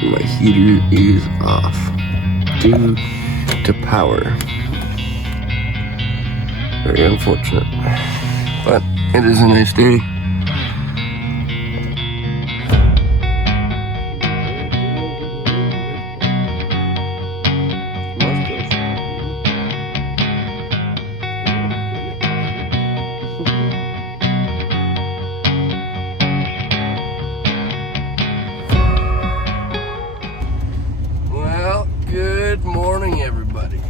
My heater is off due to power. Very unfortunate, but it is a nice day. Good morning, everybody,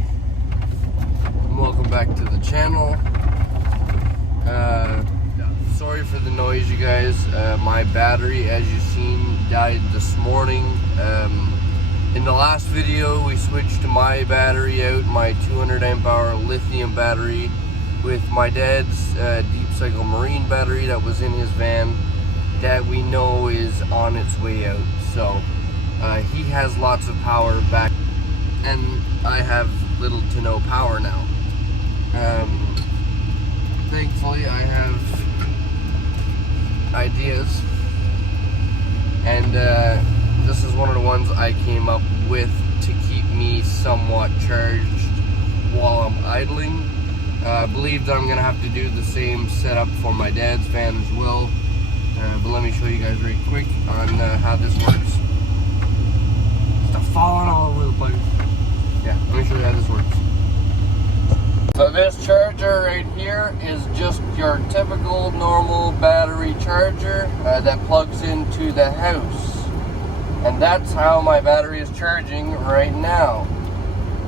and welcome back to the channel. Sorry for the noise, you guys. My battery, as you've seen, died this morning. In the last video, we switched my battery out, my 200 amp hour lithium battery, with my dad's deep cycle marine battery that was in his van that we know is on its way out. So he has lots of power back, and I have little to no power now. Thankfully, I have ideas, and this is one of the ones I came up with to keep me somewhat charged while I'm idling. I believe that I'm going to have to do the same setup for my dad's van as well, but let me show you guys right quick on how this works. Stuff falling all over the place. Yeah, let me show you how this works. So this charger right here is just your typical normal battery charger that plugs into the house. And that's how my battery is charging right now.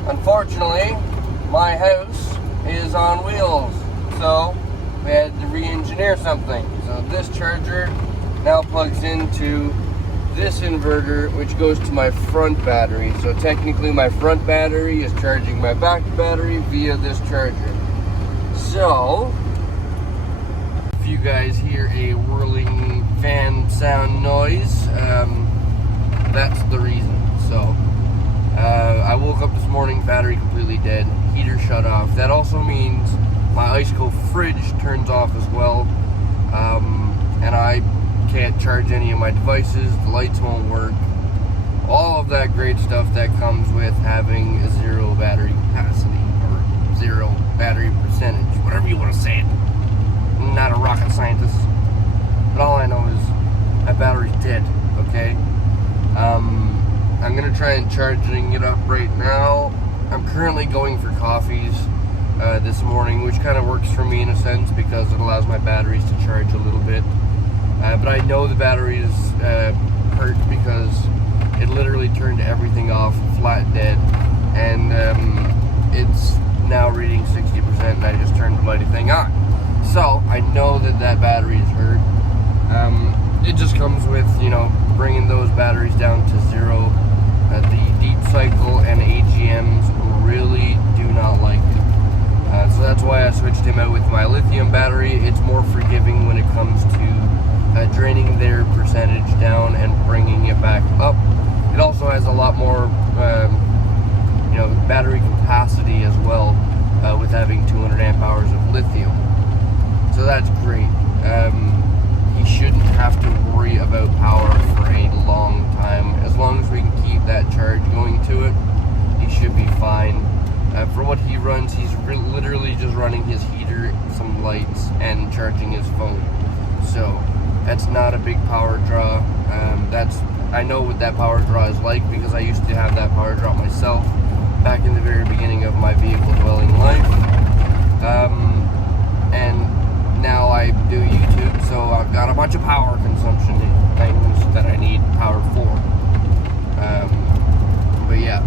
Unfortunately, my house is on wheels, so we had to re-engineer something. So this charger now plugs into this inverter, which goes to my front battery. So technically my front battery is charging my back battery via this charger. So if you guys hear a whirling fan sound noise, that's the reason. So I woke up this morning, battery completely dead, heater shut off. That also means my IceCo fridge turns off as well, and I can't charge any of my devices, the lights won't work, all of that great stuff that comes with having a zero battery capacity, or zero battery percentage, whatever you want to say it. I'm not a rocket scientist, but all I know is that battery's dead, okay? I'm gonna try and charging it up right now. I'm currently going for coffees this morning, which kind of works for me in a sense because it allows my batteries to charge a little bit. But I know the battery is hurt because it literally turned everything off flat dead, and it's now reading 60%, and I just turned the bloody thing on. So I know that that battery is hurt. It just comes with, you know, bringing those batteries down to zero. The deep cycle and AUXBEAMs really do not like it. So that's why I switched him out with my lithium battery. It's more forgiving when it comes to draining their percentage down and bringing it back up. It also has a lot more, you know, battery capacity as well, with having 200 amp hours of lithium. So that's great. You shouldn't have to worry about power for a long time. As long as we can keep that charge going to it, he should be fine. For what he runs, he's literally just running his heater, some lights, and charging his phone. So that's not a big power draw. I know what that power draw is like because I used to have that power draw myself back in the very beginning of my vehicle dwelling life. And now I do YouTube, so I've got a bunch of power consumption things that I need power for. But yeah,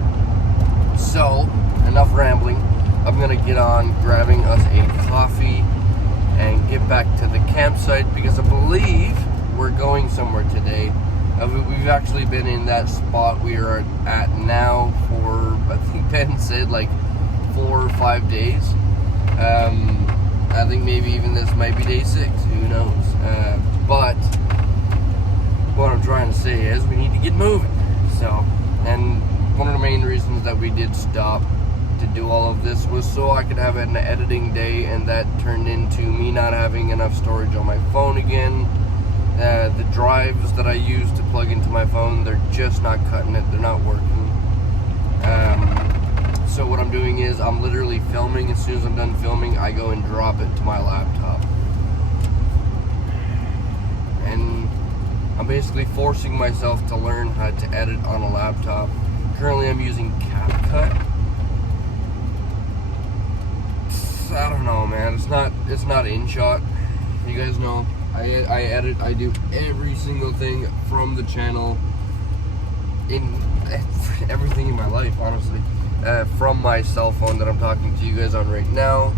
so enough rambling. I'm gonna get on grabbing us a coffee and get back to the campsite because I believe we're going somewhere today. We've actually been in that spot we are at now for, I think Ben said, like 4 or 5 days. I think maybe even this might be day 6, who knows. But what I'm trying to say is we need to get moving. So, and one of the main reasons that we did stop to do all of this was so I could have an editing day, and that turned into me not having enough storage on my phone again. The drives that I use to plug into my phone, they're just not cutting it. They're not working. So what I'm doing is I'm literally filming. As soon as I'm done filming, I go and drop it to my laptop. And I'm basically forcing myself to learn how to edit on a laptop. Currently I'm using CapCut. I don't know, man. It's not InShot. You guys know I edit. I do every single thing from the channel, in everything in my life, honestly, from my cell phone that I'm talking to you guys on right now.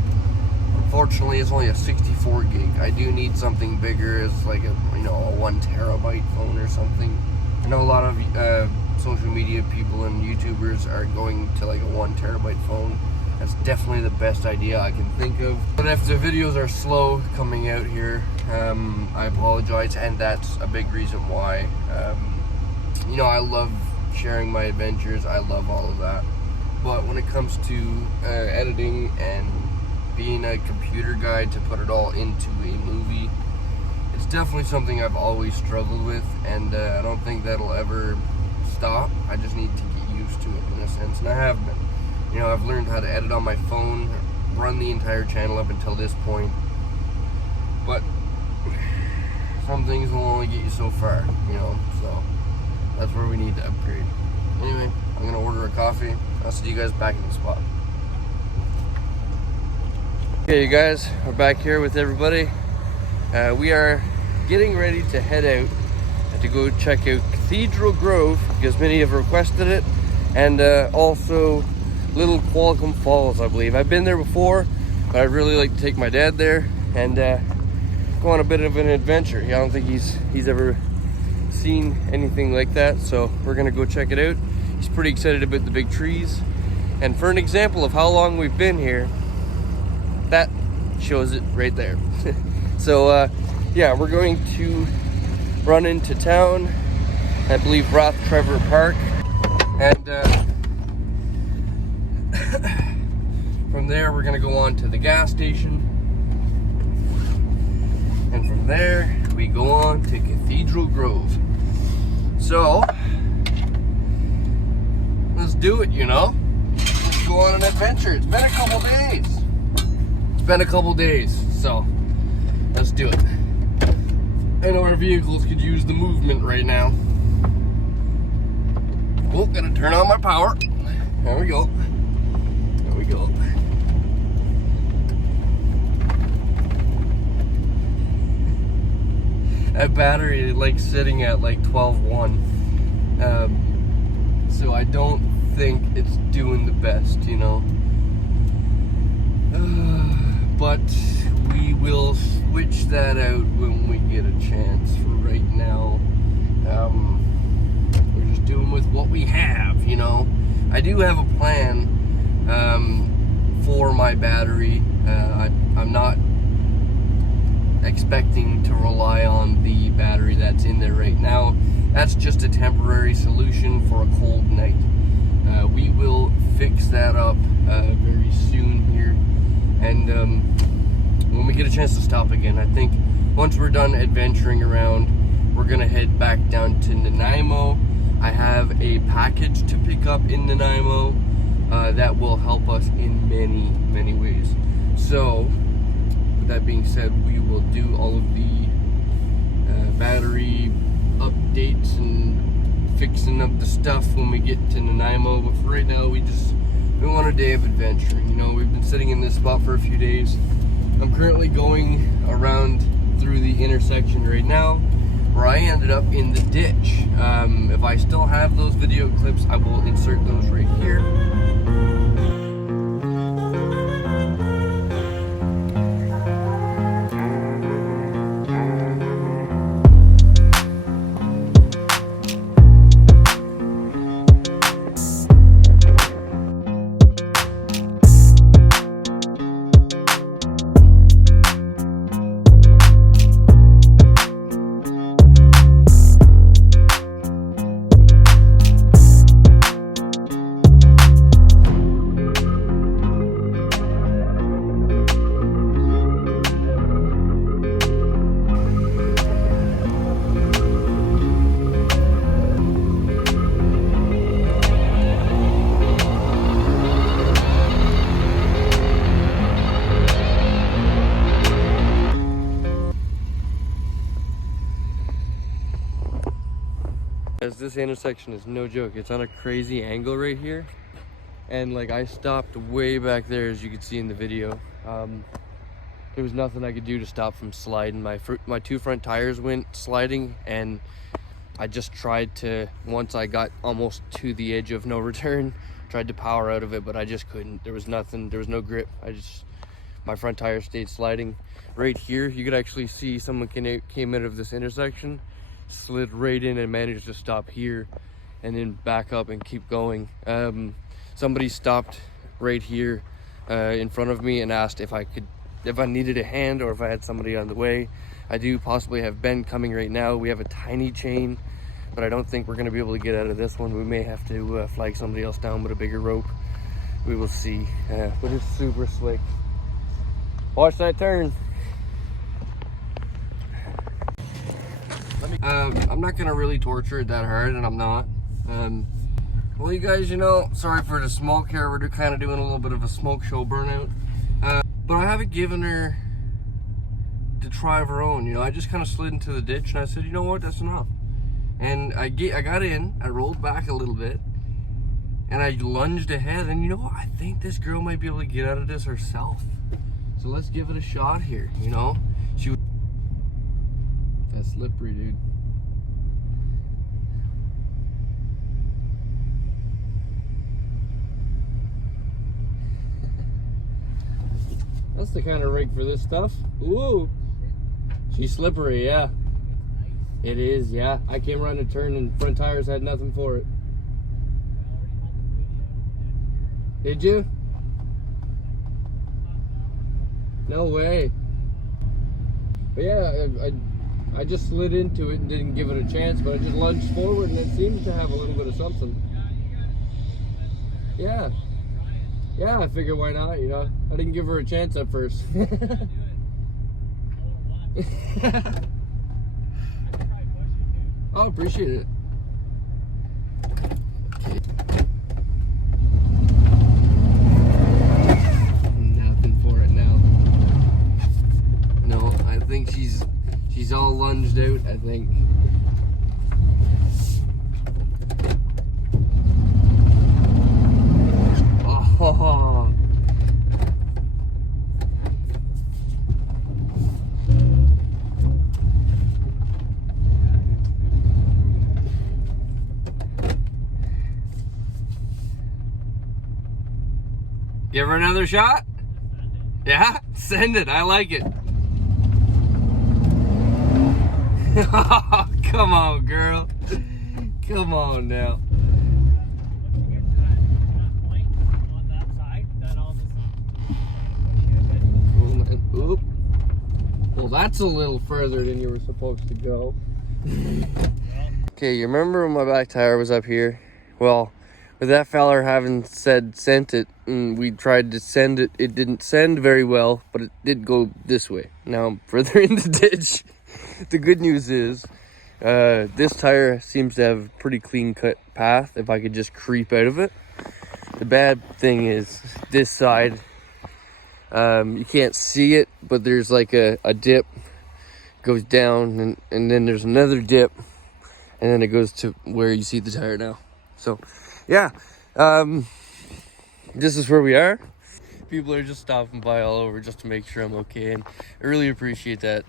Unfortunately, it's only a 64 gig. I do need something bigger. It's like a 1 terabyte phone or something. I know a lot of social media people and YouTubers are going to like a 1 terabyte phone. That's definitely the best idea I can think of. But if the videos are slow coming out here, I apologize, and that's a big reason why. I love sharing my adventures. I love all of that. But when it comes to editing and being a computer guy to put it all into a movie, it's definitely something I've always struggled with, and I don't think that'll ever stop. I just need to get used to it in a sense, and I have been. I've learned how to edit on my phone, run the entire channel up until this point, but some things will only get you so far, so that's where we need to upgrade. Anyway, I'm gonna order a coffee. I'll see you guys back in the spot. Okay, you guys, we're back here with everybody. We are getting ready to head out to go check out Cathedral Grove, because many have requested it, and also little Qualicum Falls, I believe. I've been there before, but I'd really like to take my dad there and go on a bit of an adventure. I don't think he's ever seen anything like that, so we're gonna go check it out. He's pretty excited about the big trees, and for an example of how long we've been here, that shows it right there. So yeah, we're going to run into town, I believe Roth Trevor Park, and from there we're gonna go on to the gas station, and from there we go on to Cathedral Grove. So let's do it, let's go on an adventure. It's been a couple days, so let's do it. I know our vehicles could use the movement right now. Oh, gotta turn on my power. There we go. That battery like sitting at like 12.1, so I don't think it's doing the best, but we will switch that out when we get a chance. For right now, we're just doing with what we have. I do have a plan for my battery. I'm not expecting to rely on the battery that's in there right now. That's just a temporary solution for a cold night. We will fix that up very soon here, and when we get a chance to stop again, I think once we're done adventuring around, we're gonna head back down to Nanaimo. I have a package to pick up in Nanaimo that will help us in many ways. So with that being said, we will do all of the battery updates and fixing up the stuff when we get to Nanaimo. But for right now, we want a day of adventuring. We've been sitting in this spot for a few days. I'm currently going around through the intersection right now, where I ended up in the ditch. If I still have those video clips, I will insert those right here. As this intersection is no joke. It's on a crazy angle right here. And like I stopped way back there, as you can see in the video. There was nothing I could do to stop from sliding. My two front tires went sliding, and I just tried to, once I got almost to the edge of no return, tried to power out of it, but I just couldn't. There was nothing, there was no grip. My front tire stayed sliding. Right here, you could actually see someone came out of this intersection, slid right in and managed to stop here and then back up and keep going. Somebody stopped right here in front of me and asked if I needed a hand or if I had somebody on the way. I do possibly have Ben coming right now. We have a tiny chain, but I don't think we're gonna be able to get out of this one. We may have to flag somebody else down with a bigger rope. We will see, but it's super slick. Watch that turn. I'm not gonna really torture it that hard, and I'm not. Well, you guys, you know, sorry for the smoke here. We're kind of doing a little bit of a smoke show burnout. But I haven't given her to try of her own. You know, I just kind of slid into the ditch and I said, you know what, that's enough. And I got in, I rolled back a little bit, and I lunged ahead. And you know what, I think this girl might be able to get out of this herself. So let's give it a shot here, you know? That's slippery, dude. That's the kind of rig for this stuff. Ooh, she's slippery, yeah. It is, yeah. I came around a turn and front tires had nothing for it. Did you? No way. But yeah, I just slid into it and didn't give it a chance, but I just lunged forward and it seems to have a little bit of something. Yeah. Yeah, I figured why not, you know. I didn't give her a chance at first. Oh, appreciate it. Nothing for it now. No, I think she's all lunged out, I think. Oh. Give her another shot? Yeah? Send it. I like it. Come on, girl. Come on now. Oop. Well, that's a little further than you were supposed to go. Okay, you remember when my back tire was up here? Well, with that feller having sent it, and we tried to send it, it didn't send very well, but it did go this way. Now I'm further in the ditch. The good news is, this tire seems to have a pretty clean cut path if I could just creep out of it. The bad thing is this side, you can't see it, but there's like a dip, goes down, and then there's another dip, and then it goes to where you see the tire now. So yeah, this is where we are. People are just stopping by all over just to make sure I'm okay, and I really appreciate that.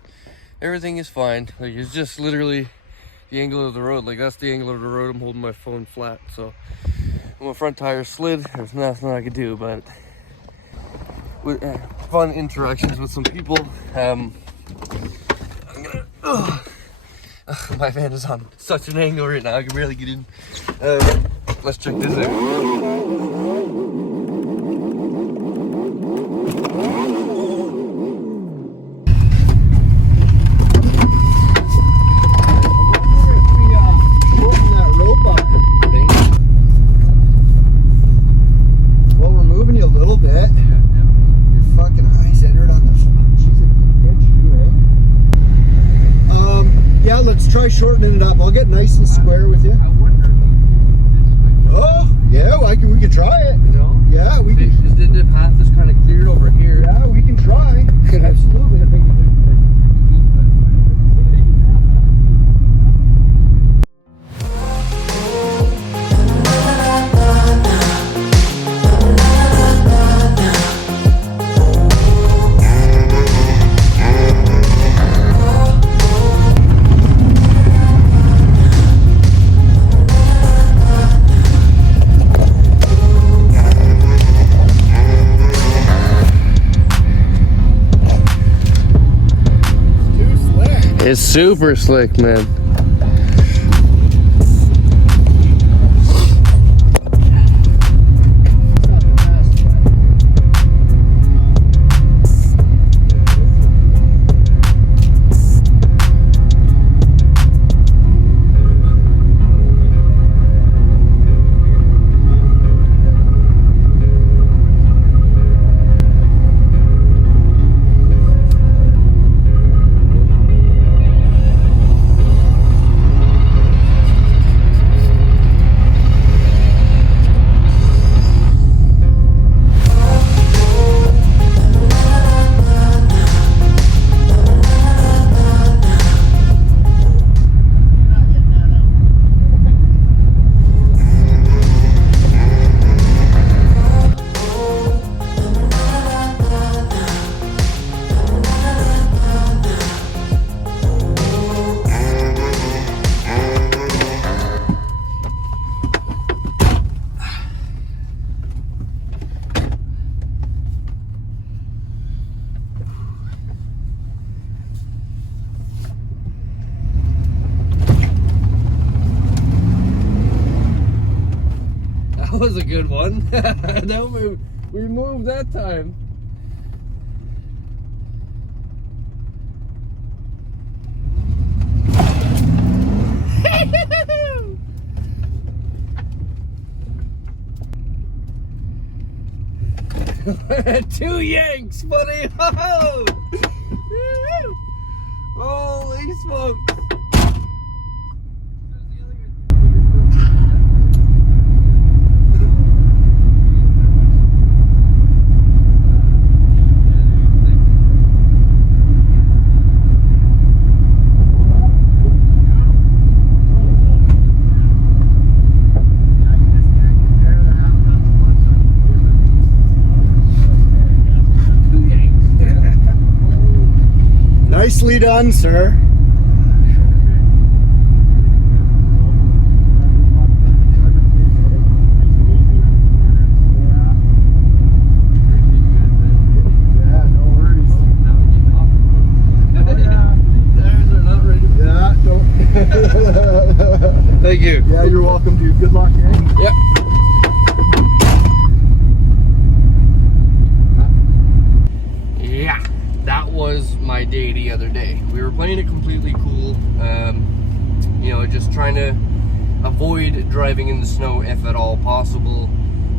Everything is fine. Like, it's just literally the angle of the road. Like, that's the angle of the road. I'm holding my phone flat, so when my front tire slid, there's nothing I could do about it. With fun interactions with some people. I'm gonna, my van is on such an angle right now, I can barely get in. Let's check this out. Try shortening it up. I'll get nice and square with you. I wonder if we oh, yeah, we can try it. You know? Yeah, we can. Because then the path is kind of cleared over here. Yeah, we can try. Absolutely. I think we It's super slick, man. That was a good one. We moved that time. Two yanks, buddy. Holy smokes. Nicely done, sir. Thank you. Yeah, you're welcome, dude. Good luck, eh? Yep. Yeah, that was my day the other day. We were playing it completely cool. You know, just trying to avoid driving in the snow if at all possible.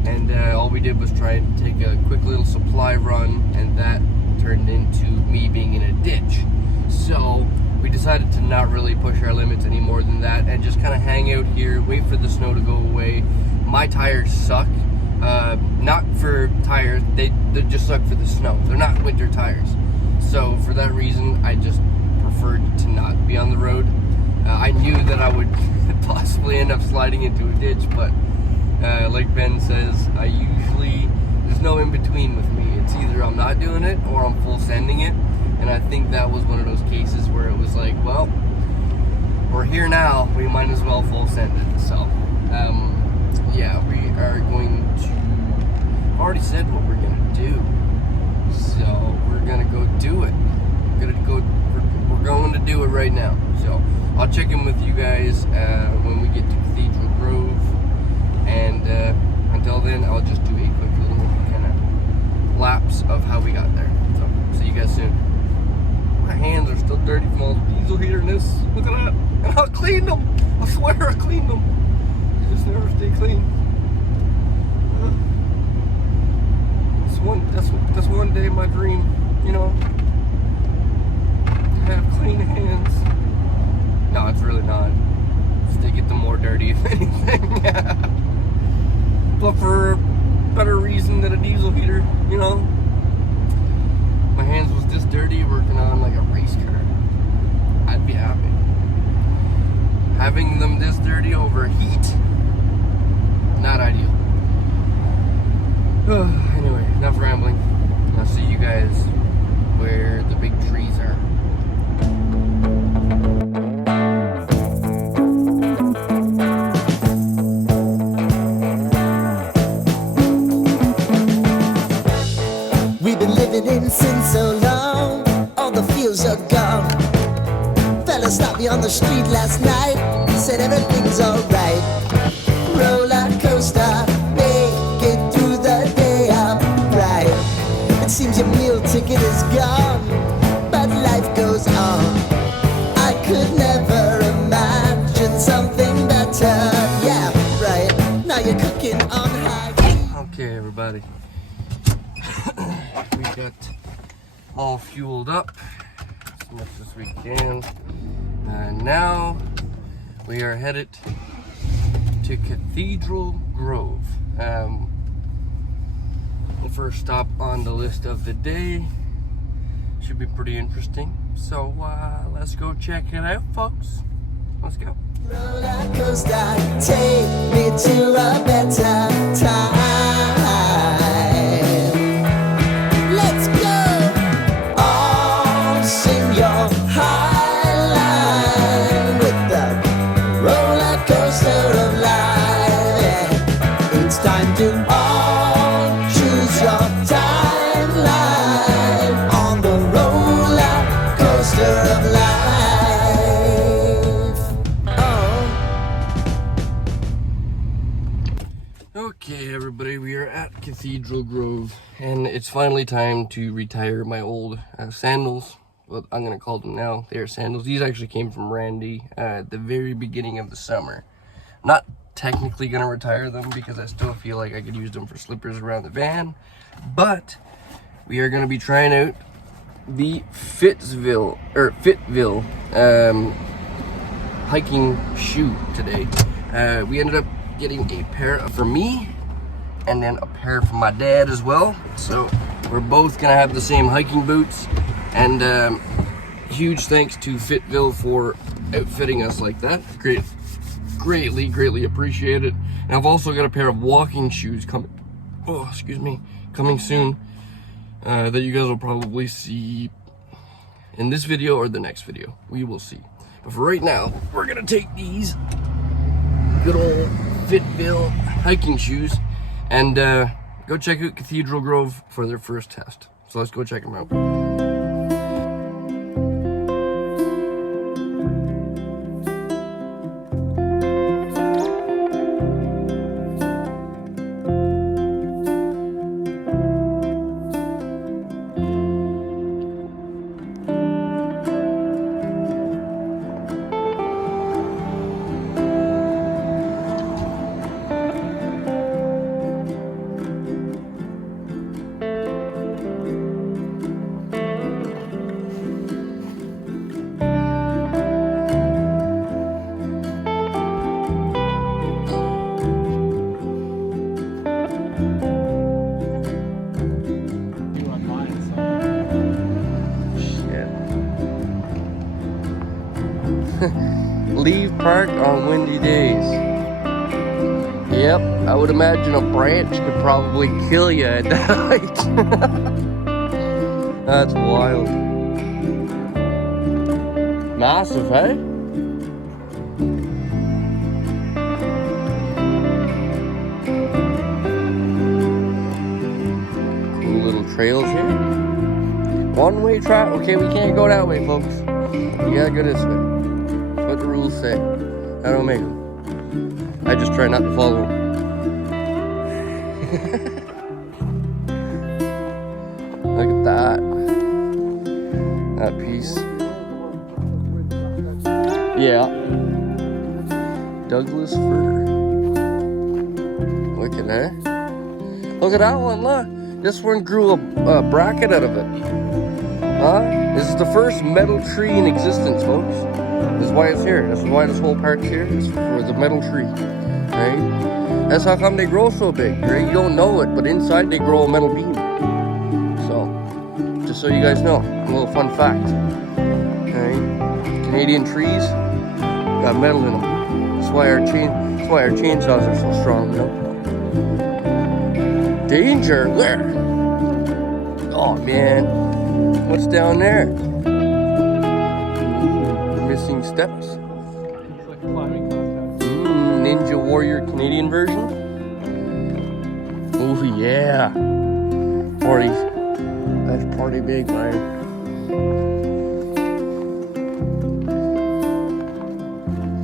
And all we did was try to take a quick little supply run, and that turned into me being in a ditch. So we decided to not really push our limits any more than that and just kind of hang out here, wait for the snow to go away. My tires suck. Not for tires, they just suck for the snow. They're not winter tires. So for that reason, I just preferred to not be on the road. I knew that I would possibly end up sliding into a ditch, but like Ben says, there's no in between with me. It's either I'm not doing it or I'm full sending it. And I think that was one of those cases where it was like, well, we're here now, we might as well full send it. So, yeah, we are going to, I've already said what we're going to do. So, we're going to go do it. We're going to do it right now. So, I'll check in with you guys when we get to Cathedral Grove. And until then, I'll just do a quick little kind of lapse of how we got there. So, see you guys soon. My hands are still dirty from all the diesel heater in this. Look at that. And I'll clean them. I swear I cleaned them. They just never stay clean. That's one day my dream, you know. To have clean hands. No, it's really not. Just to get them more dirty, if anything. But for a better reason than a diesel heater, you know. My hands was this dirty working on like a race car. I'd be happy. Having them this dirty over heat, not ideal. Anyway, enough rambling. I'll see you guys where the big trees are. We've been living in sin so long, all the fields are gone. to stop me on the street last night. Said everything's alright. Roller coaster, make it through the day, I'm right. It seems your meal ticket is gone, but life goes on. I could never imagine something better. Yeah, right. Now you're cooking on high. Okay, everybody. We got all fueled up as much as we can. And now we are headed to Cathedral Grove. The first stop on the list of the day. Should be pretty interesting. So let's go check it out, folks. Let's go. Roller coaster, take me to a better time. Let's go. All sing your high line with the roller coaster of life. Yeah. It's time to all choose your timeline on the roller coaster of life. Okay, everybody, we are at Cathedral Grove, and it's finally time to retire my old sandals. Well, I'm gonna call them now. They are sandals. These actually came from Randy at the very beginning of the summer. I'm not technically gonna retire them because I still feel like I could use them for slippers around the van, but we are gonna be trying out the Fitville hiking shoe today. We ended up getting a pair for me and then a pair for my dad as well. So we're both gonna have the same hiking boots, and huge thanks to Fitville for outfitting us like that. Greatly appreciate it. And I've also got a pair of walking shoes coming soon that you guys will probably see in this video or the next video. We will see. But for right now, we're gonna take these good old Fitville hiking shoes and go check out Cathedral Grove for their first test. So let's go check them out. Leave park on windy days. Yep, I would imagine a branch could probably kill you at that height. That's wild. Massive, hey? Cool little trails here. One-way track. Okay, we can't go that way, folks. You gotta go this way. What the rules say. I don't make them. I just try not to follow them. Look at that. That piece. Yeah. Douglas fir. Look at that. Look at that one, look. This one grew a bracket out of it. This is the first metal tree in existence, folks. This is why it's here. This is why this whole part's here. Is for the metal tree, right? That's how come they grow so big, right? You don't know it, but inside they grow a metal beam. So, just so you guys know, a little fun fact. Right? Canadian trees got metal in them. That's why our chainsaws are so strong, you know? Danger! There! Oh man, what's down there? Missing steps. It's like a climbing contest. Ninja Warrior Canadian version. Oh yeah. Party. That's party big, man.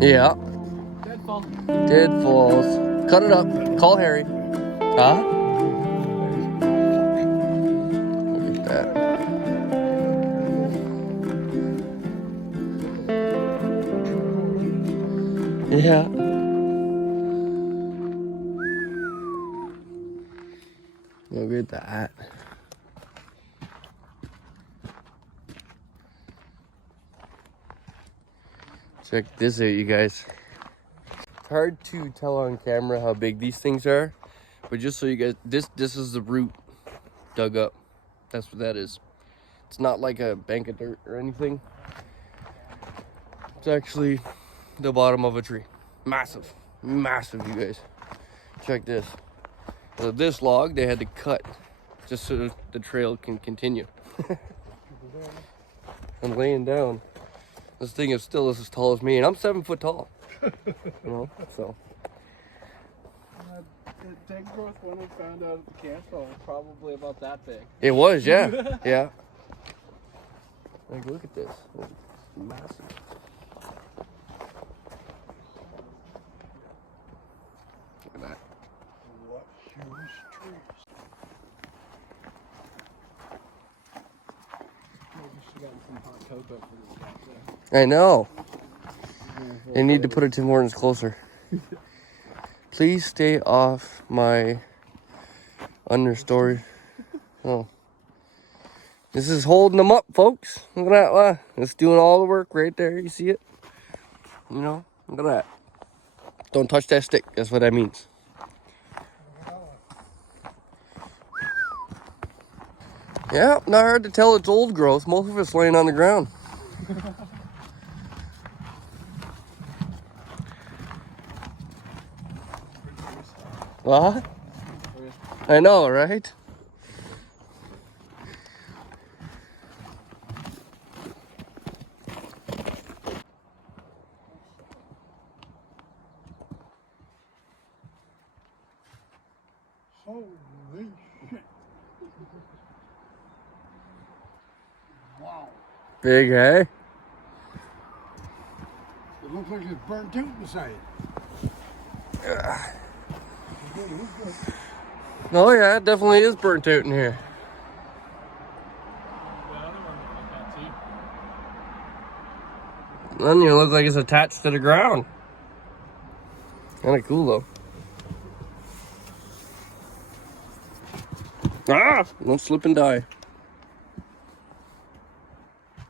Yeah. Deadfall. Dead Falls. Cut it up. Call Harry. Huh? Look at that. Yeah. Look at that. Check this out, you guys. It's hard to tell on camera how big these things are, but just so you guys, this is the root dug up. That's what that is. It's not like a bank of dirt or anything. It's actually the bottom of a tree. Massive, massive, you guys. Check this. So this log they had to cut just so the trail can continue. I'm laying down. This thing is still as tall as me, and I'm 7 foot tall. You know, so. The dead growth when we found out at the campsite was probably about that big. It was, yeah, yeah. Like, look at this. It's massive. Look at that. What huge trees. Maybe we should have gotten some hot cocoa for this guy. I know. They need to put it Tim Hortons closer. Please stay off my understory. Oh. This is holding them up, folks. Look at that. It's doing all the work right there. You see it? You know? Look at that. Don't touch that stick. That's what that means. Yeah, not hard to tell it's old growth. Most of it's laying on the ground. What? I know, right? Holy shit. Wow. Big, eh? It looks like it's burnt out inside. Oh yeah, it definitely is burnt out in here. The other one looked like that too. Doesn't even look like it's attached to the ground. Kinda cool though. Ah! Don't slip and die.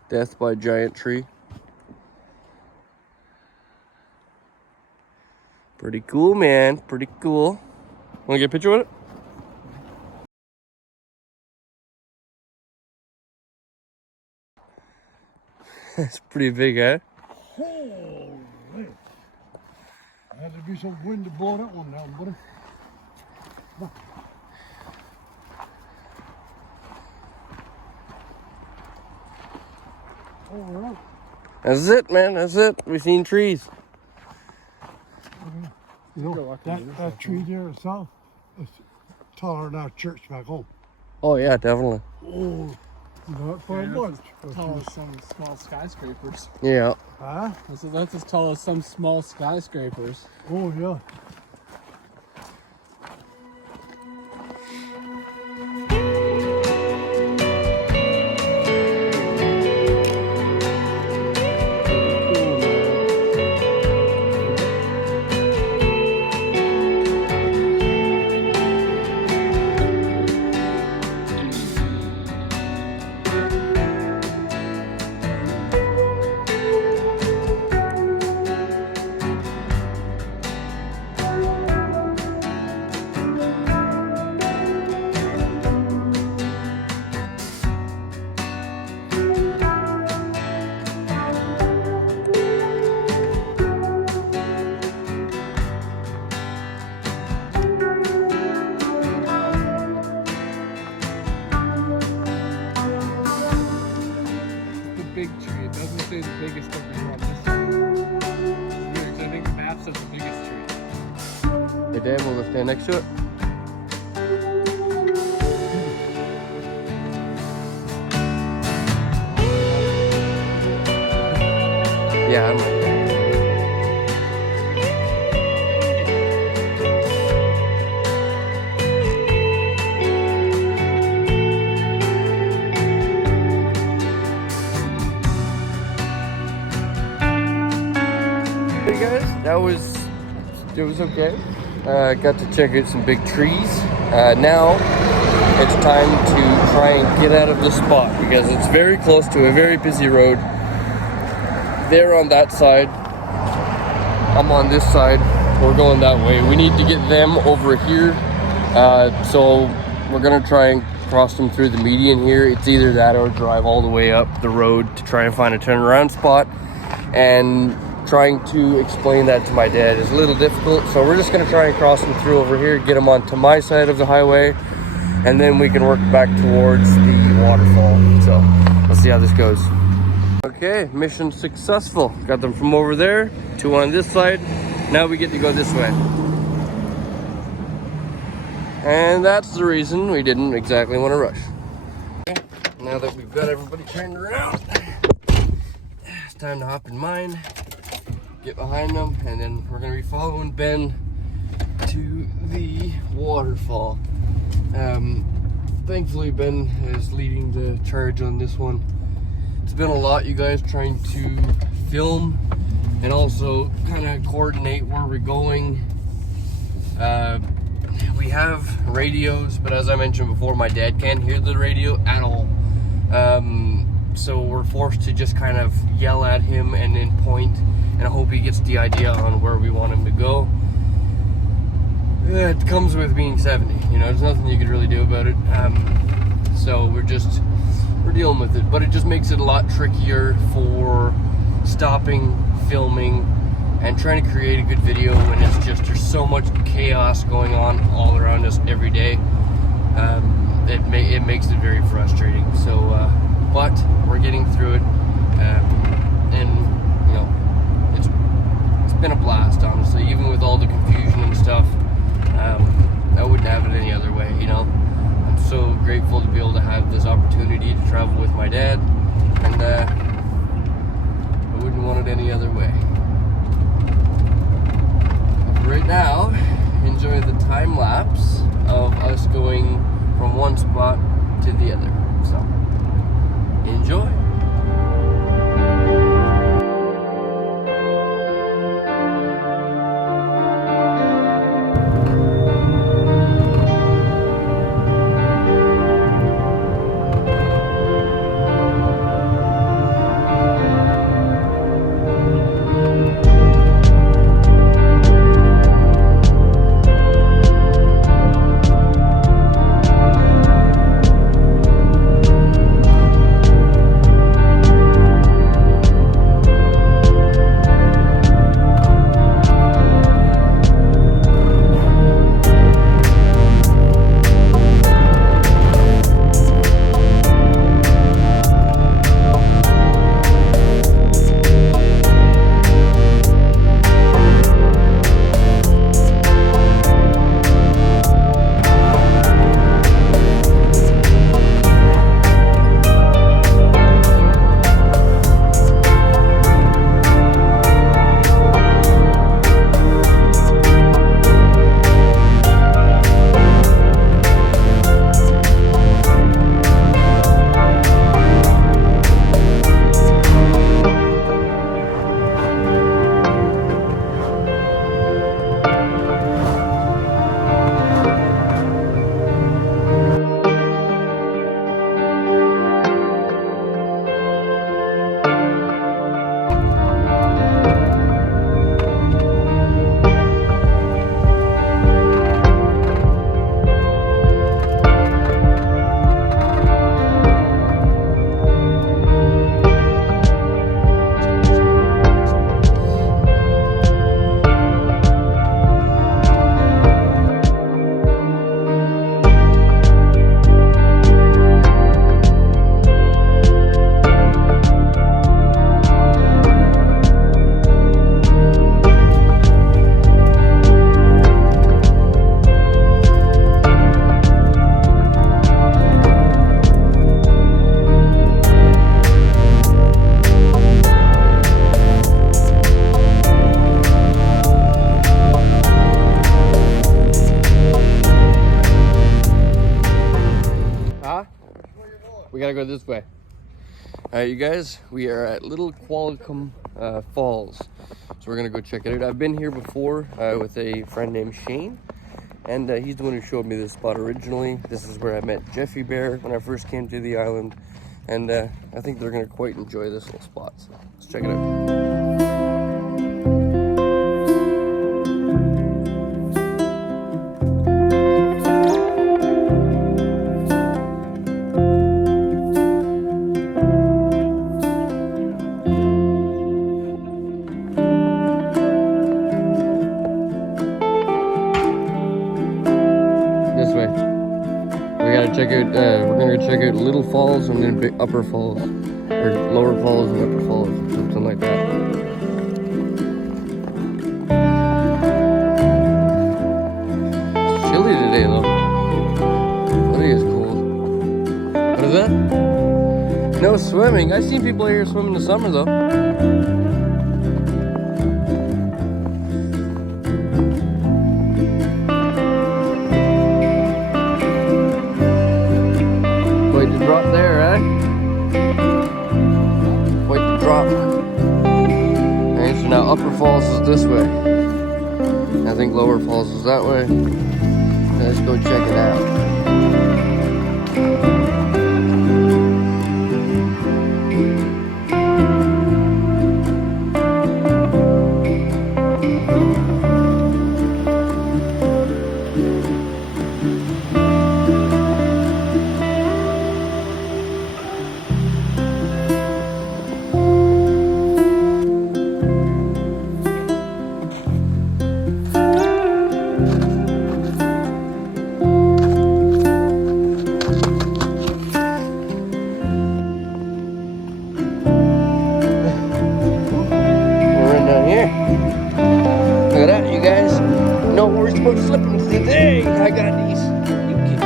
Death by giant tree. Pretty cool, man. Pretty cool. Wanna get a picture with it? It's pretty big, eh? Holy. Had to be some wind to blow that one down, buddy. Look. All right. That's it, man. That's it. We've seen trees. You know, that tree there itself is taller than our church back home. Oh, yeah, definitely. Oh, not by much. As tall as some small skyscrapers. Yeah. Huh? So that's as tall as some small skyscrapers. Oh, yeah. Big tree. It doesn't say the biggest of them on this tree. It's weird 'cause I think the map says the biggest tree. Hey, Dave, we'll stand next to it. Yeah, I'm right there. you guys. It was okay. Got to check out some big trees. Now it's time to try and get out of the spot because it's very close to a very busy road. They're on that side. I'm on this side. We're going that way. We need to get them over here. So we're gonna try and cross them through the median here. It's either that or drive all the way up the road to try and find a turnaround spot. And trying to explain that to my dad is a little difficult. So we're just gonna try and cross them through over here, get them onto my side of the highway, and then we can work back towards the waterfall. So let's see how this goes. Okay, mission successful. Got them from over there, 2 on this side. Now we get to go this way. And that's the reason we didn't exactly want to rush. Okay, now that we've got everybody turned around, it's time to hop in mine, get behind them, and then we're gonna be following Ben to the waterfall. Thankfully Ben is leading the charge on this one. It's been a lot, you guys, trying to film and also kind of coordinate where we're going. We have radios, but as I mentioned before, my dad can't hear the radio at all. So we're forced to just kind of yell at him and then point, and I hope he gets the idea on where we want him to go. It comes with being 70, you know, there's nothing you could really do about it. So we're dealing with it, but it just makes it a lot trickier for stopping, filming, and trying to create a good video when there's so much chaos going on all around us every day. It makes it very frustrating. So, but we're getting through it, and you know, it's been a blast, honestly. Even with all the confusion and stuff, I wouldn't have it any other way. You know, I'm so grateful to be able to have this opportunity to travel with my dad, and I wouldn't want it any other way. Right now, enjoy the time lapse of us going from one spot to the other. So, enjoy. We gotta go this way. Alright, you guys, we are at Little Qualicum Falls. So we're gonna go check it out. I've been here before with a friend named Shane, and he's the one who showed me this spot originally. This is where I met Jeffy Bear when I first came to the island, and I think they're gonna quite enjoy this little spot. So let's check it out. Check out, we're gonna check out Little Falls and then Upper Falls, or Lower Falls and Upper Falls, something like that. It's chilly today though. I think it's cold. What is that? No swimming. I've seen people here swimming in the summer though. Drop there, eh? Quite the drop. Okay, so now Upper Falls is this way. I think Lower Falls is that way. Let's go check it out. Slipping today. I got these. You kids.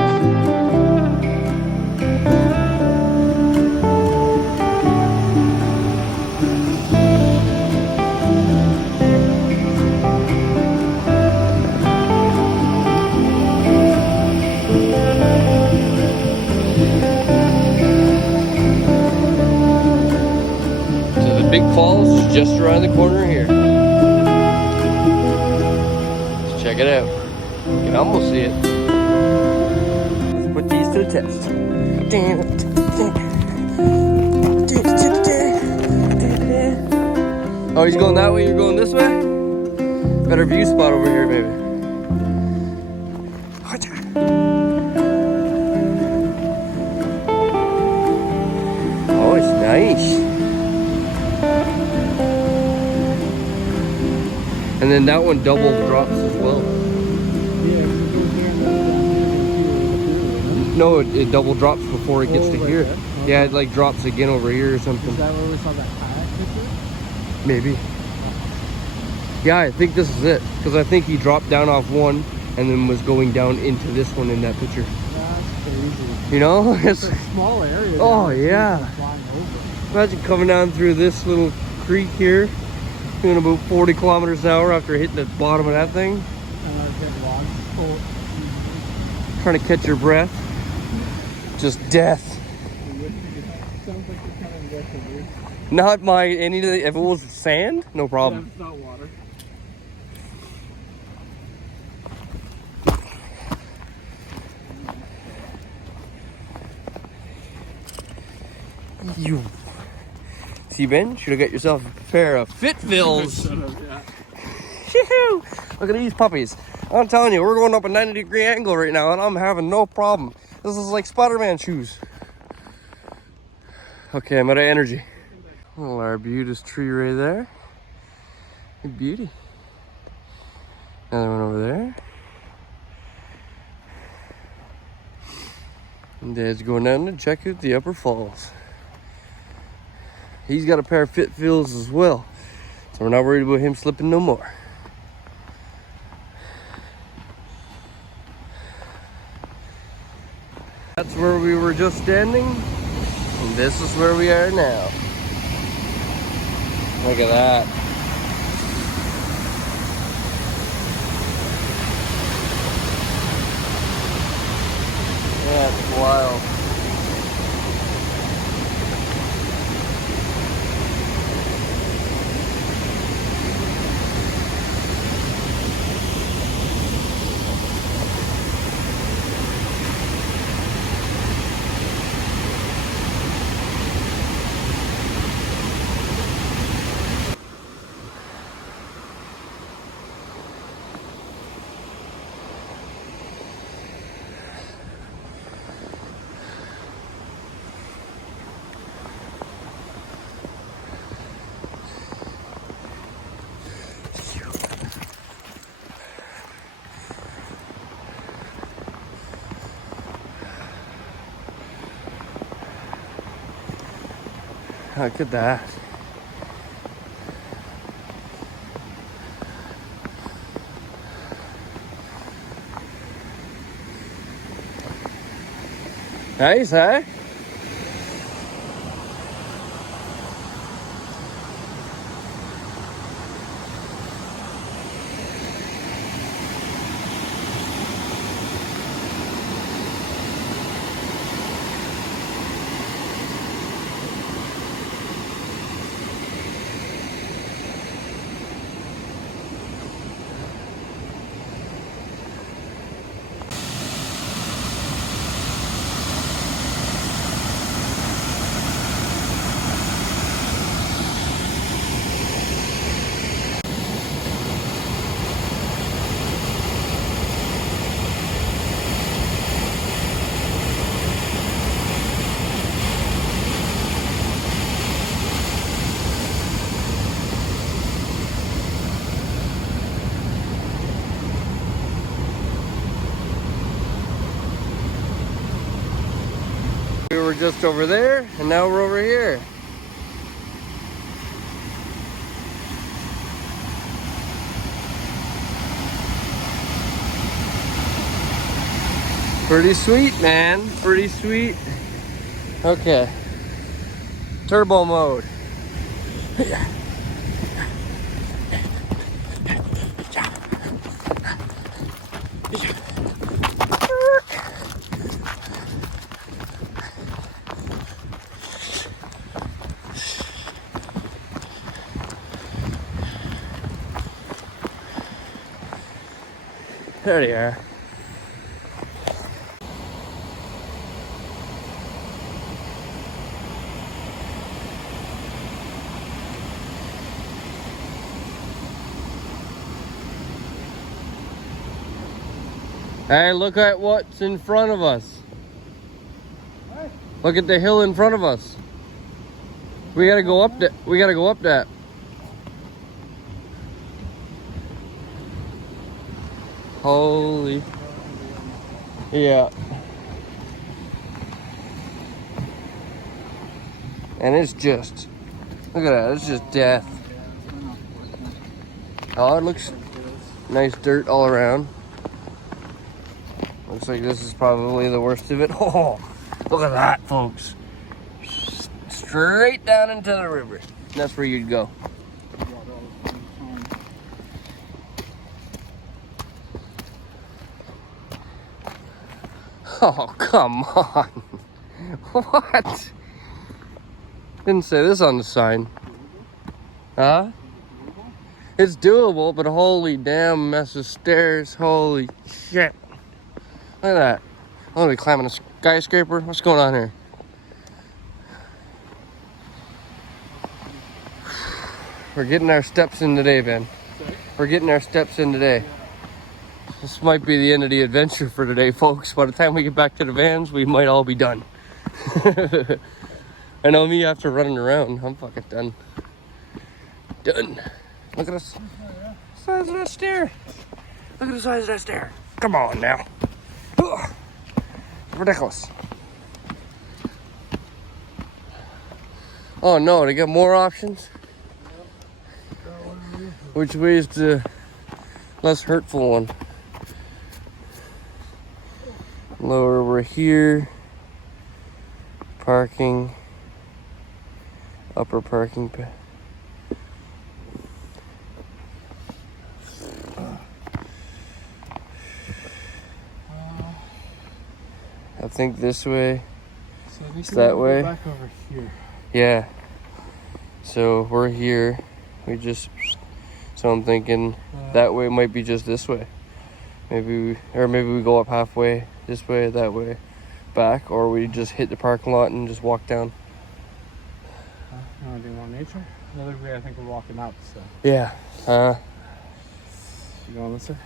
So the big falls is just around the corner here. Let's check it out. You can almost see it. Let's put these to the test. Oh, he's going that way, you're going this way? Better view spot over here, maybe. Oh, it's nice. And then that one double drops as well. No, it double drops before it gets to here. Okay. Yeah, it like drops again over here or something. Is that where we saw that kayak picture? Maybe. Yeah, I think this is it. Because I think he dropped down off one and then was going down into this one in that picture. That's crazy. You know? It's a small area. Oh, yeah. Imagine coming down through this little creek here, doing about 40 kilometers an hour after hitting the bottom of that thing. Trying to catch your breath. Just death. Sounds like you're kind of aggressive, dude. Not my any of the, if it was sand, no problem. Yeah, it's not water. You see, Ben, should have got yourself a pair of Fitvilles. Look at these puppies. I'm telling you, we're going up a 90-degree angle right now and I'm having no problem. This is like Spider-Man shoes. Okay, I'm out of energy. Little arbutus tree right there. A beauty. Another one over there. And Dad's going down to check out the Upper Falls. He's got a pair of Fitvilles as well. So we're not worried about him slipping no more. That's where we were just standing, and this is where we are now. Look at that. That's wild. Look at that. Nice, huh? We were just over there, and now we're over here. Pretty sweet, man. Pretty sweet. Okay. Turbo mode. There they are. Hey, look at what's in front of us. What? Look at the hill in front of us. We gotta go up that. We gotta go up that. Holy. Yeah. And it's just, look at that, it's just death. Oh, it looks nice dirt all around. Looks like this is probably the worst of it. Oh, look at that, folks. Straight down into the river. That's where you'd go. Oh, come on. What? Didn't say this on the sign. Huh? It's doable, but holy damn mess of stairs. Holy shit. Look at that. Oh, they climbing a skyscraper? What's going on here? We're getting our steps in today, Ben. We're getting our steps in today. This might be the end of the adventure for today, folks. By the time we get back to the vans, we might all be done. I know me after running around. I'm fucking done. Done. Look at this. Size of that stair. Look at the size of that stair. Come on now. Ugh. Ridiculous. Oh no, they got more options? Which way is the less hurtful one? Lower, we're here. Parking. Upper parking. I think this way. So I think It's that way. Back over here. Yeah. So we're here. We just. So I'm thinking that way might be just this way. Maybe we go up halfway this way, that way, back, or we just hit the parking lot and just walk down. You want to do more nature? The other way, I think we're walking up. So. Yeah. You going this way?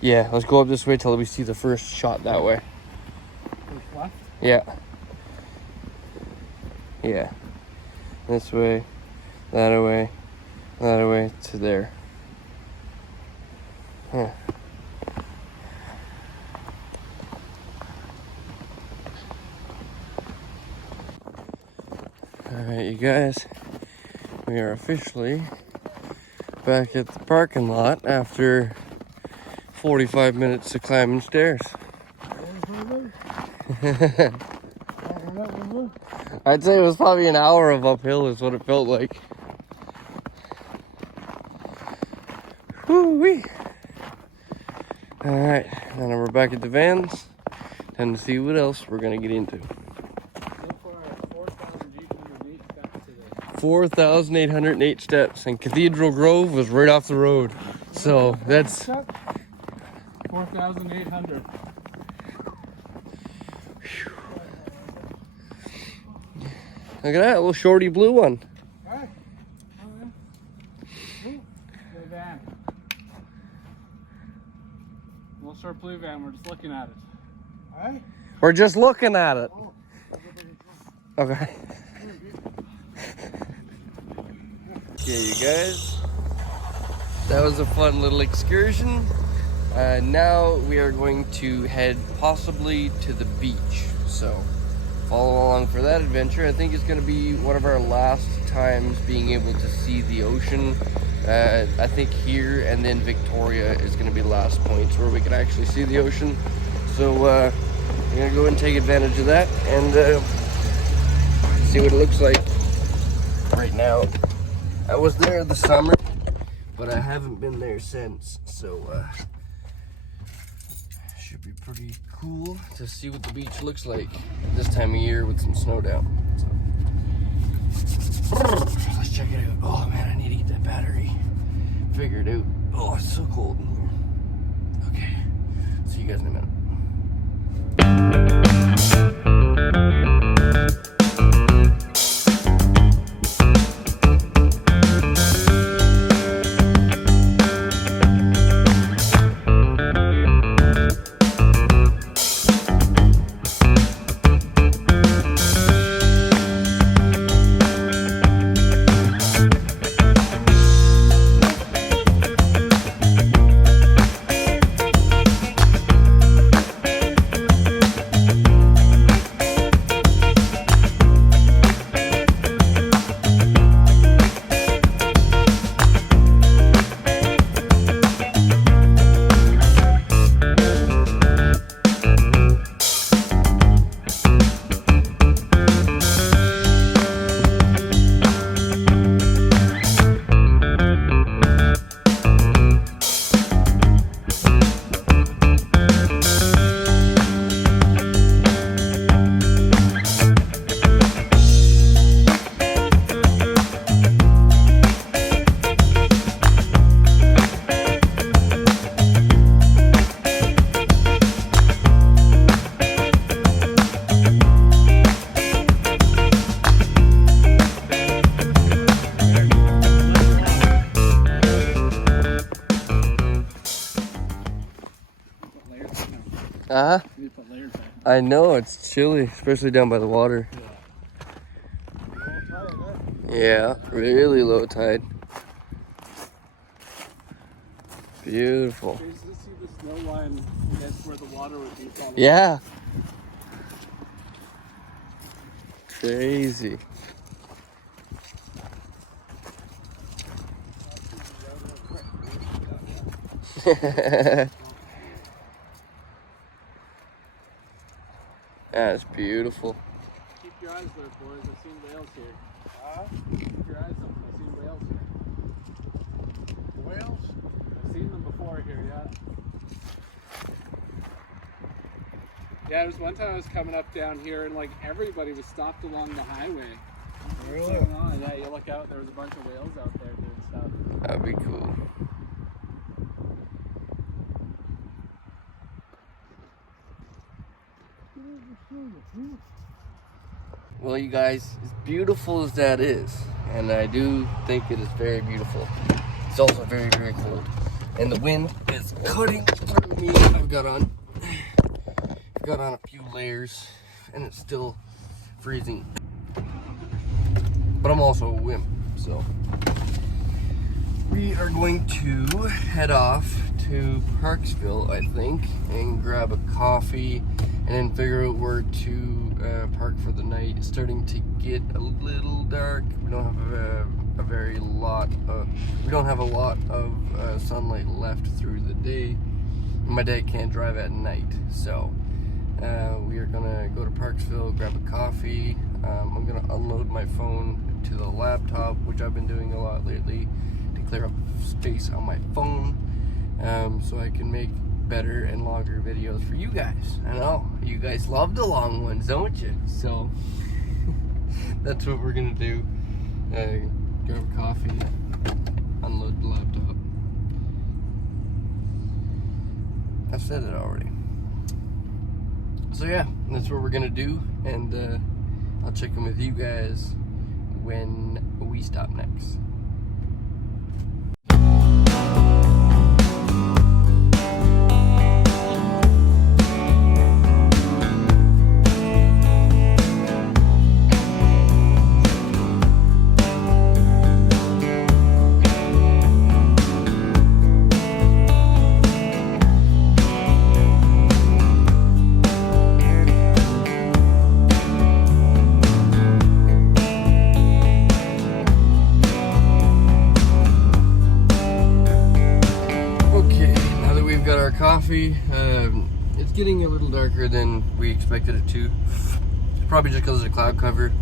Yeah. Let's go up this way till we see the first shot that way. First left. Yeah. Yeah. This way, that way to there. Huh. Alright, you guys, we are officially back at the parking lot after 45 minutes of climbing stairs. I'd say it was probably an hour of uphill is what it felt like. Woo-wee. Alright, now we're back at the vans. Time to see what else we're gonna get into. 4,808 steps, and Cathedral Grove was right off the road. So that's 4,800. Look at that little shorty blue one. Alright. The van. Little short blue van, we're just looking at it. Alright? We're just looking at it. Okay. Okay, you guys. That was a fun little excursion. Now we are going to head possibly to the beach. So follow along for that adventure. I think it's going to be one of our last times being able to see the ocean. I think here and then Victoria is going to be the last points where we can actually see the ocean. So we're going to go and take advantage of that and see what it looks like right now. I was there this summer, but I haven't been there since, so should be pretty cool to see what the beach looks like this time of year with some snow down. So, let's check it out. Oh man, I need to get that battery figured out. Oh, it's so cold in here. Okay, see you guys in a minute. I know, it's chilly, especially down by the water. Yeah, really low tide. Beautiful. Crazy to see the snow line against where the water would be. Yeah. Crazy. That's beautiful. Keep your eyes there, boys. I've seen whales here. Keep your eyes open. I've seen whales here. Whales? I've seen them before here, yeah. Yeah, there was one time I was coming up down here and like everybody was stopped along the highway. Really? What's going on? Yeah, you look out, there was a bunch of whales out there doing stuff. That'd be cool. Well, you guys, as beautiful as that is, and I do think it is very beautiful, it's also very, very cold. And the wind is cutting through me. I've got on a few layers, and it's still freezing. But I'm also a wimp, so we are going to head off to Parksville, I think, and grab a coffee, and then figure out where to park for the night. It's starting to get a little dark. We don't have we don't have a lot of sunlight left through the day. My dad can't drive at night, so we are gonna go to Parksville, grab a coffee. I'm gonna unload my phone to the laptop, which I've been doing a lot lately, to clear up space on my phone, so I can make better and longer videos for you guys. I know you guys love the long ones, don't you? So that's what we're gonna do. Grab a coffee, unload the laptop. I've said it already. So yeah, that's what we're gonna do, and I'll check in with you guys when we stop next. Coffee. It's getting a little darker than we expected it to. Probably just because of the cloud cover.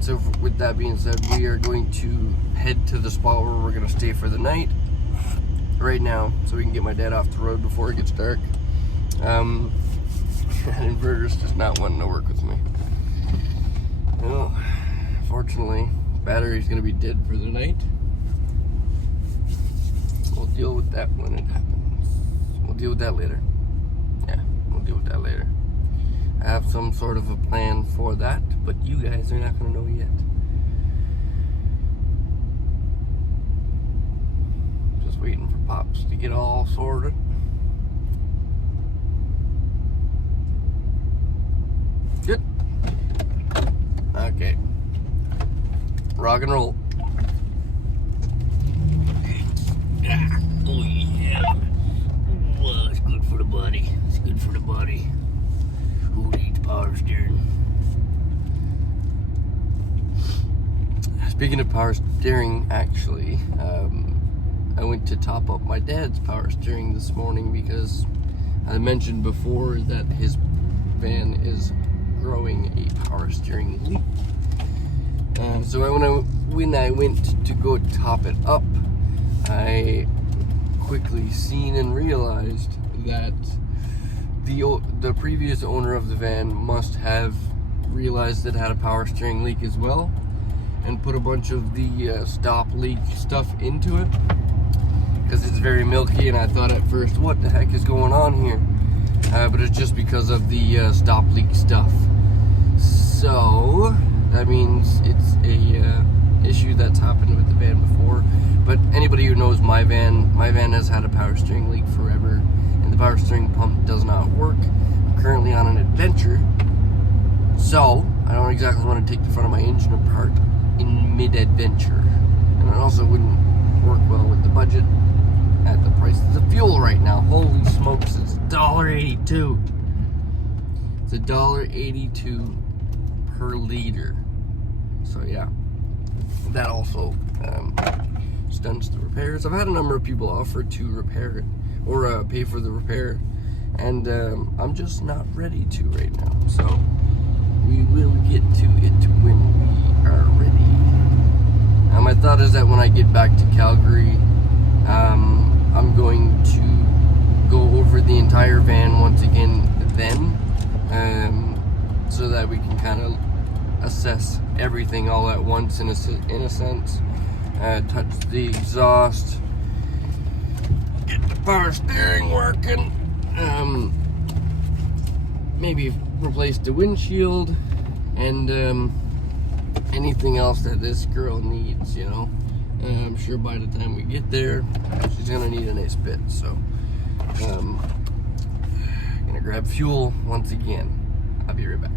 So with that being said, we are going to head to the spot where we're going to stay for the night right now, so we can get my dad off the road before it gets dark. That inverter's just not wanting to work with me. Well, fortunately, battery's going to be dead for the night. We'll deal with that when it happens. We'll deal with that later. Yeah, we'll deal with that later. I have some sort of a plan for that, but you guys are not going to know yet. Just waiting for Pops to get all sorted. Good. Okay. Rock and roll. Oh yeah. Well, it's good for the body. It's good for the body. Who needs power steering? Speaking of power steering, actually, I went to top up my dad's power steering this morning because I mentioned before that his van is growing a power steering leak. So when I went to go top it up, I quickly seen and realized that the previous owner of the van must have realized it had a power steering leak as well, and put a bunch of the stop leak stuff into it, because it's very milky, and I thought at first, what the heck is going on here? But it's just because of the stop leak stuff. So that means it's a issue that's happened with the van before. But anybody who knows my van has had a power steering leak forever, and the power steering pump does not work. I'm currently on an adventure, so I don't exactly want to take the front of my engine apart in mid-adventure, and it also wouldn't work well with the budget at the prices of fuel right now. Holy smokes, it's $1.82. It's $1.82 per liter. So yeah, that also stunts the repairs. I've had a number of people offer to repair it or pay for the repair, and I'm just not ready to right now. So we will get to it when we are ready. My thought is that when I get back to Calgary, I'm going to go over the entire van once again then, so that we can kind of assess everything all at once in a sense. Touch the exhaust, get the power steering working, maybe replace the windshield, and anything else that this girl needs, you know. I'm sure by the time we get there, she's gonna need a nice bit. So gonna grab fuel once again. I'll be right back.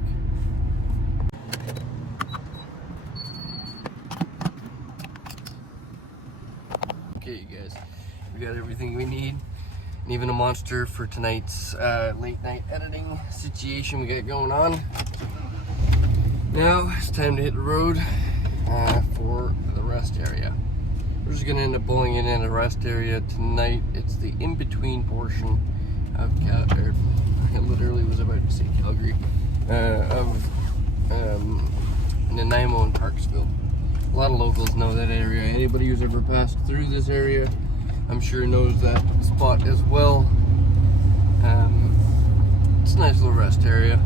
Okay, you guys, we got everything we need. and even a monster for tonight's late night editing situation we got going on. Now it's time to hit the road for the rest area. We're just gonna end up pulling in a rest area tonight. It's the in-between portion of I literally was about to say Calgary, of Nanaimo and Parksville. A lot of locals know that area. Anybody who's ever passed through this area, I'm sure knows that spot as well. It's a nice little rest area.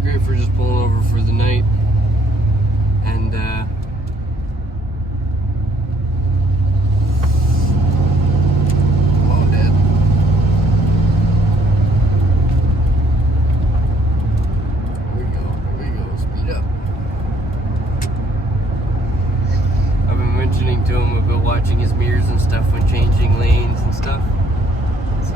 Great for just pulling over for the night. And hello, Dad. There we go, speed up. I've been mentioning to him about watching his mirrors and stuff when changing lanes and stuff. So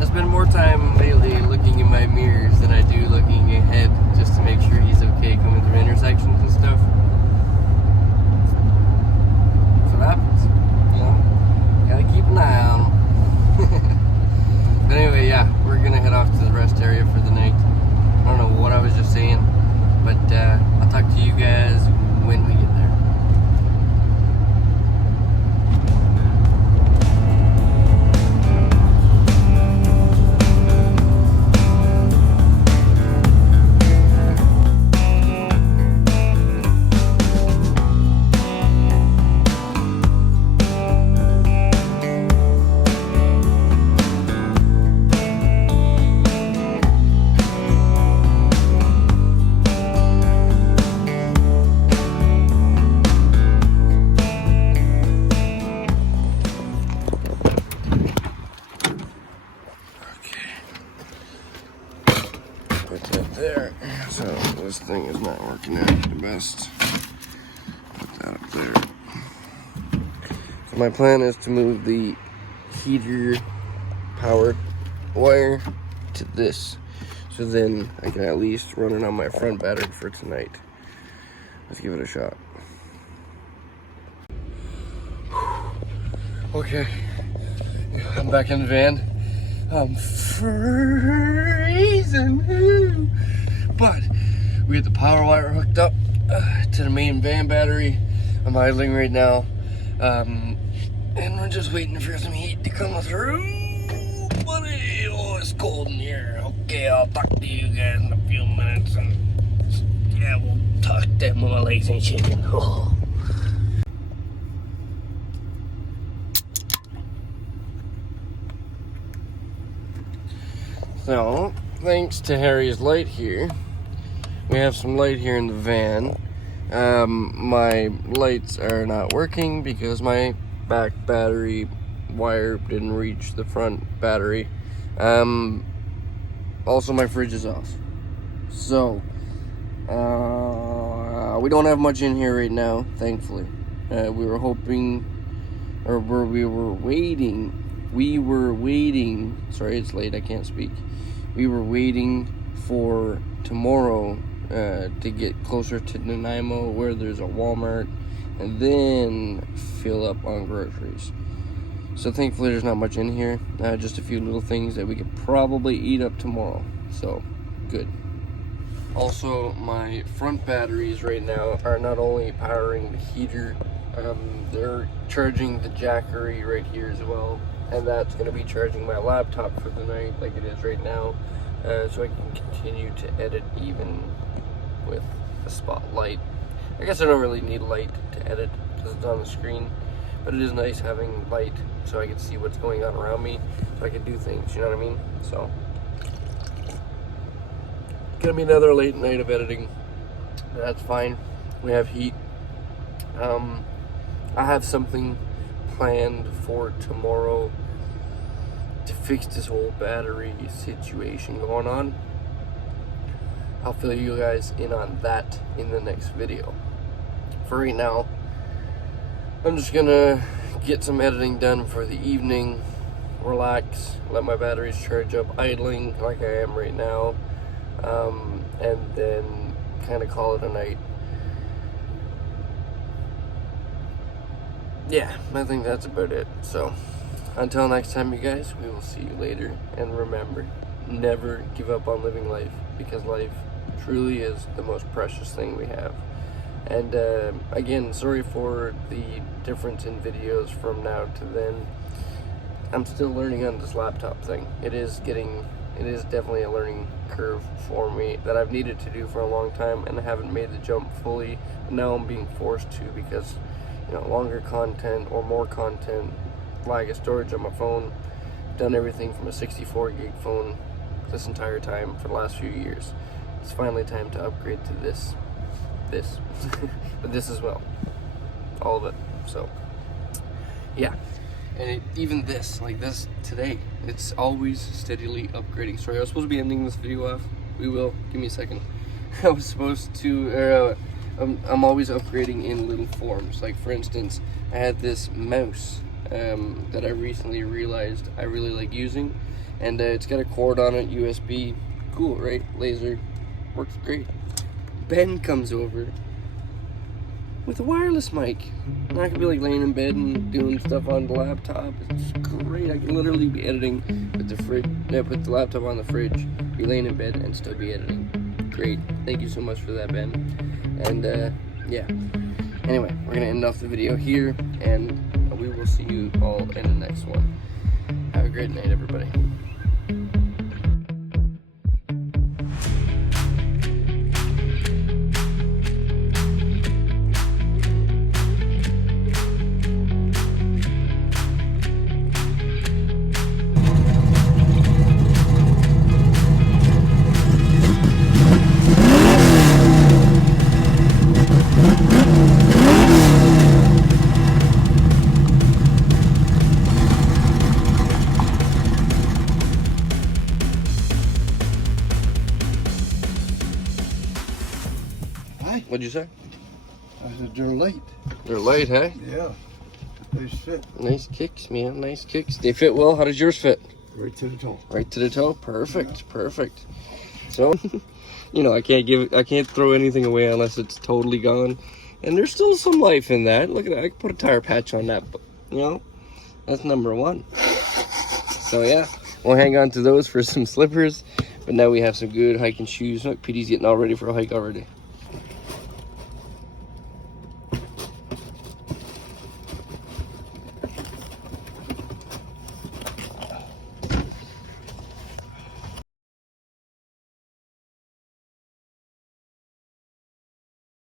I spend more time lately looking in my mirrors than I do looking ahead, just to make sure he's okay coming through intersections and stuff. That's what happens, you know. Gotta keep an eye on him. But anyway, yeah, we're gonna head off to the rest area for the night. I don't know what I was just saying, but I'll talk to you guys when we get there. Put that there. So this thing is not working out the best. Put that up there. So my plan is to move the heater power wire to this. So then I can at least run it on my front battery for tonight. Let's give it a shot. Okay, I'm back in the van. I'm freezing, but we get the power wire hooked up to the main van battery. I'm idling right now, and we're just waiting for some heat to come through. Buddy, oh, it's cold in here. Okay, I'll talk to you guys in a few minutes, and yeah, we'll talk them with my legs and shaking. Oh. So, thanks to Harry's light here, we have some light here in the van. My lights are not working because my back battery wire didn't reach the front battery. Also, my fridge is off. So, we don't have much in here right now, thankfully. We were hoping, or we were waiting, sorry, it's late, I can't speak. We were waiting for tomorrow to get closer to Nanaimo where there's a Walmart, and then fill up on groceries. So thankfully there's not much in here, just a few little things that we could probably eat up tomorrow, so good. Also, my front batteries right now are not only powering the heater, they're charging the Jackery right here as well, and that's going to be charging my laptop for the night like it is right now, so I can continue to edit even with the spotlight. I guess I don't really need light to edit because it's on the screen, but it is nice having light so I can see what's going on around me, so I can do things, you know what I mean? So, it's gonna be another late night of editing, but that's fine. We have heat. I have something planned for tomorrow to fix this whole battery situation going on. I'll fill you guys in on that in the next video. For right now, I'm just gonna get some editing done for the evening, relax, let my batteries charge up idling like I am right now, and then kind of call it a night. Yeah, I think that's about it. So Until next time, you guys, we will see you later. And remember, never give up on living life, because life truly is the most precious thing we have. And again, sorry for the difference in videos from now to then. I'm still learning on this laptop thing. It is definitely a learning curve for me that I've needed to do for a long time, and I haven't made the jump fully. Now I'm being forced to, because longer content or more content, lag of storage on my phone. Done everything from a 64 gig phone this entire time for the last few years. It's finally time to upgrade to this but this as well, all of it. So yeah, and even this, like this today, it's always steadily upgrading. Sorry, I was supposed to be ending this video off. We will, give me a second. I was supposed to I'm always upgrading in little forms. Like for instance, I had this mouse that I recently realized I really like using, and it's got a cord on it, USB, cool, right? Laser, works great. Ben comes over with a wireless mic, and I could be like laying in bed and doing stuff on the laptop. It's great. I can literally be editing with put the laptop on the fridge, be laying in bed and still be editing. Great. Thank you so much for that, Ben. And yeah. Anyway, we're gonna end off the video here, and we will see you all in the next one. Have a great night, everybody. What'd you say? I said, they're late. They're light, hey? Yeah. They fit Nice kicks, man. Nice kicks. They fit well. How does yours fit? right to the toe. Right to the toe. Perfect. Perfect. So, I can't throw anything away unless it's totally gone. And there's still some life in that. Look at that. I can put a tire patch on that. But, that's number one. So yeah, we'll hang on to those for some slippers. But now we have some good hiking shoes. Look, PD's getting all ready for a hike already.